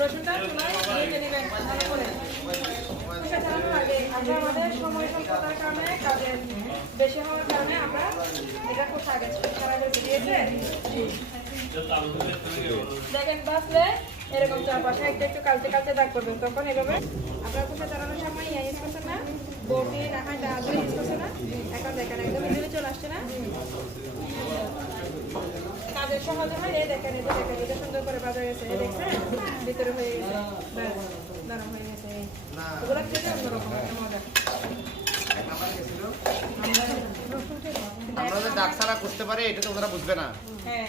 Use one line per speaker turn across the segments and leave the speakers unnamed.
রসুনটা চুলায় ভেজে দেখেন, বাসলে এরকম চারপাশে একটু একটু কালচে কালচে দাগ করবেন। তখন এভাবে আপনার খোসা চালানোর সময় ইয়ে ইউজ করছেন না বটি না হয় ডাল ইউজ করছে না, এখন দেখেন একদম চলে আসছে না। সহজে হয় এই দেখেন এই দেখেন এটা সুন্দর করে বাজা গেছে এই দেখছেন? ভিতরে হয়ে গেছে নরম হয়ে গেছে। এগুলো খেতে অন্যরকম মজা।
আমরা যে ডাক ছাড়া করতে পারি এটা তো ওনারা বুঝবে না।
হ্যাঁ।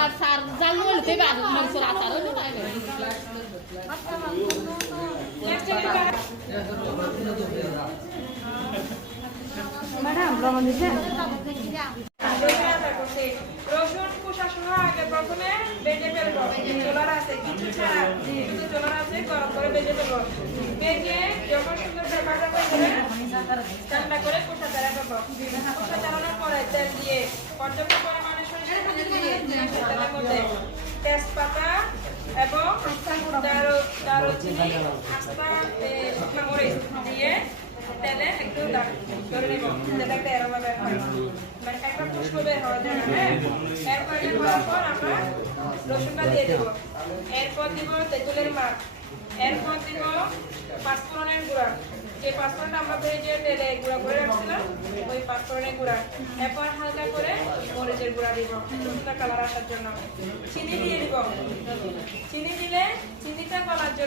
আচার জাল পারে মরিচুর আচার হইতে পারে
রসুন কুষার আগে প্রথমে বেজে ফেলব। চোলার আছে, কিছু ছাড়া কিছু চোলার আছে, গরম করে বেজে ফেলব। বেজে যখন সুন্দর ব্যাপারটা যাবে ঠান্ডা করে সরিষা মধ্যে তেজপাতা এবং দারুচিনি আস্তা মানে হ্যাঁ? রসুনটা দিয়ে দেবো। এরপর দিব তেঁতুলের মাছ এরপর দিব পাঁচফোড়নের গুঁড়া। যে পাঁচফোড়নটা আমরা ভেজে তেলে গুঁড়া করে রাখছিলাম, ওই পাঁচফোড়নের গুঁড়া। এরপর হালকা করে মরিচের গুঁড়া দিব। রসুনটা কালার আসার জন্য। চিনি দিয়ে দিব। চিনি চিনিটা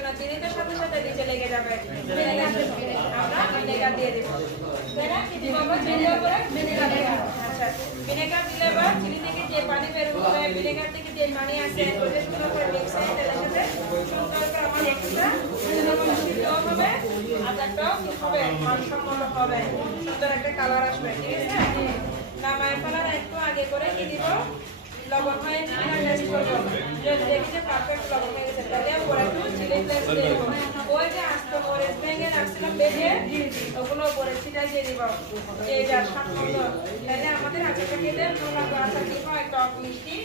গলার জন্য চিনিটার সাথে সাথে নিচে লেগে যাবে। আমরা ভিনেগার দিয়ে দিব। চিনি আচ্ছা দিলে বা চিনি থেকে যে পানি বের হবে থেকে যে পানি আসে ওটা সুন্দর হবে। আচারটাও হবে সুন্দর একটা কালার আসবে, ঠিক আছে? নামায় ফেলার একটু আগে করে কি দিব? লবণ হয়ে টেস্ট করব। দেখি যে পারফেক্ট লবণ হয়ে গেছে তাহলে ওপরে একটু চিলি ফ্লেক্স দিয়ে দেবো ওই যে আস্ত মরিচ ভেঙে রাখছিলাম বেজে দিয়ে দিব। এই তাহলে আমাদের কি হয় টক মিষ্টি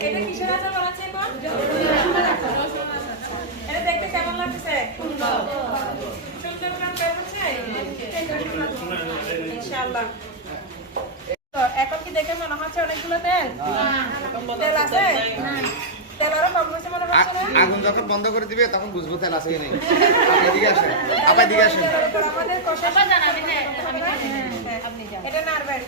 এটা কিসের আচার বানাচ্ছে এখন? এটা দেখতে কেমন লাগছে? সুন্দর সুন্দর গ্রাম বের হচ্ছে? ইনশাআল্লাহ। এখন কি দেখে মনে হচ্ছে অনেকগুলো তেল? তেল আছে তেল আরও কম হয়েছে মনে
আ-
হচ্ছে না
আগুন যখন বন্ধ করে দিবে তখন বুঝব তেল আছে নেই। আপনি এদিকে আসেন। আপনি এদিকে আসেন।
আমাদের কষা জানাবেন এটা নাড়বেন